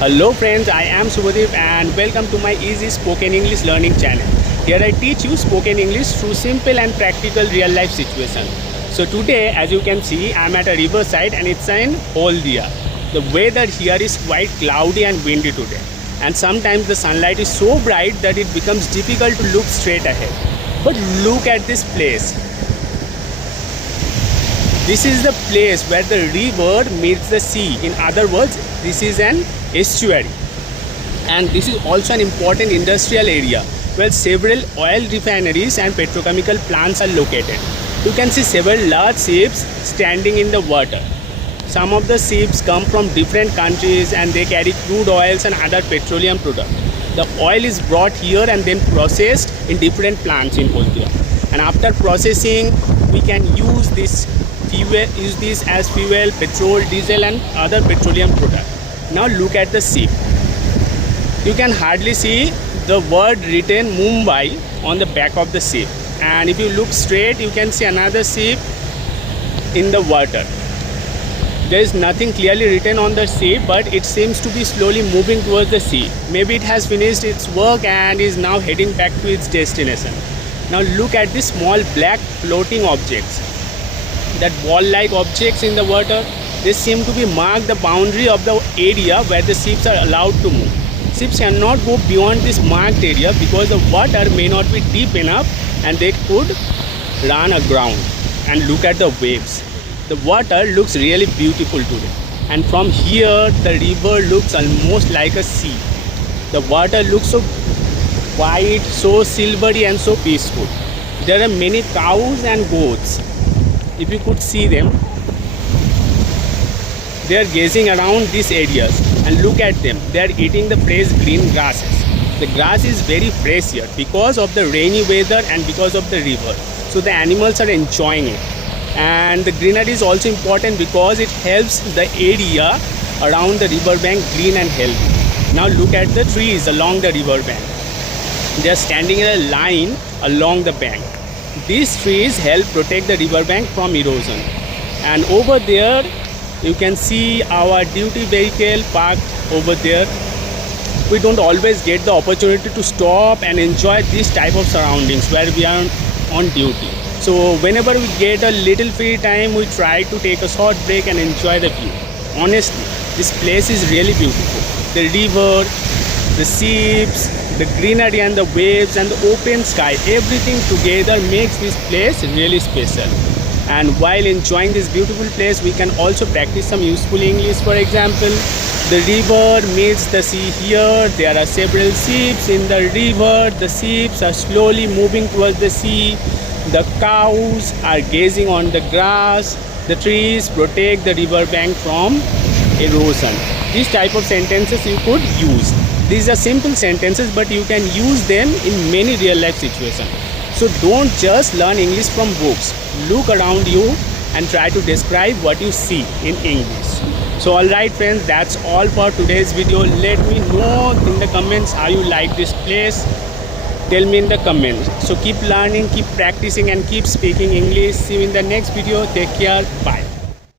Hello friends, I am Subhadeep and welcome to my Easy Spoken English Learning channel. Here I teach you spoken English through simple and practical real life situations. So today, as you can see, I am at a riverside and it's in Haldia. The weather here is quite cloudy and windy today. And sometimes the sunlight is so bright that it becomes difficult to look straight ahead. But look at this place. This is the place where the river meets the sea. In other words, this is an estuary. And this is also an important industrial area where several oil refineries and petrochemical plants are located. You can see several large ships standing in the water. Some of the ships come from different countries and they carry crude oils and other petroleum products. The oil is brought here and then processed in different plants in Haldia. And after processing, we can use this as fuel, petrol, diesel and other petroleum products. Now look at the ship. You can hardly see the word written Mumbai on the back of the ship. And if you look straight, you can see another ship in the water. There is nothing clearly written on the ship, but it seems to be slowly moving towards the sea. Maybe it has finished its work and is now heading back to its destination. Now look at these small black floating objects. That ball-like objects in the water, they seem to be mark the boundary of the area where the ships are allowed to move. Ships cannot go beyond this marked area because the water may not be deep enough and they could run aground. And look at the waves. The water looks really beautiful today. And from here, the river looks almost like a sea. The water looks so white, so silvery and so peaceful. There are many cows and goats. If you could see them, they are gazing around these areas and look at them. They are eating the fresh green grasses. The grass is very fresh here because of the rainy weather and because of the river. So the animals are enjoying it. And the greenery is also important because it helps the area around the riverbank green and healthy. Now look at the trees along the riverbank. They are standing in a line along the bank. These trees help protect the riverbank from erosion. And over there, you can see our duty vehicle parked over there. We don't always get the opportunity to stop and enjoy this type of surroundings where we are on duty. So whenever we get a little free time, we try to take a short break and enjoy the view. Honestly, this place is really beautiful. The river, the ships, the greenery and the waves and the open sky, everything together makes this place really special. And while enjoying this beautiful place, we can also practice some useful English. For example, the river meets the sea here. There are several ships in the river. The ships are slowly moving towards the sea. The cows are gazing on the grass. The trees protect the riverbank from erosion. These type of sentences you could use. These are simple sentences, but you can use them in many real life situations. So don't just learn English from books. Look around you and try to describe what you see in English. So alright friends, that's all for today's video. Let me know in the comments how you like this place. Tell me in the comments. So keep learning, keep practicing and keep speaking English. See you in the next video. Take care. Bye.